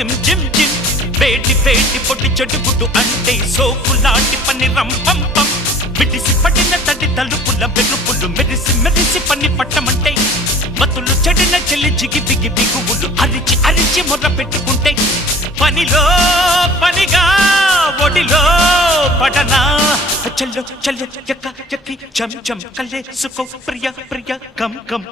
rim gym gym వేటి వేటి పొట్టి చెడుగుడు అంటే సోకు లాంటి పని రంపం పం మిడిసి పడిన తడి తలుపుల వెలుపులు మెరిసి మెరిసి పని పట్టమంటే బతులు చెడిన చెల్లి జిగి బిగి బిగువులు అరిచి అరిచి మొర్ర పెట్టుకుంటే పనిలో పనిగా ఒడిలో పడనా చల్లో చల్లో ఎక్క ఎక్కి చం చం కల్లేసుకో ప్రియ ప్రియ కం కం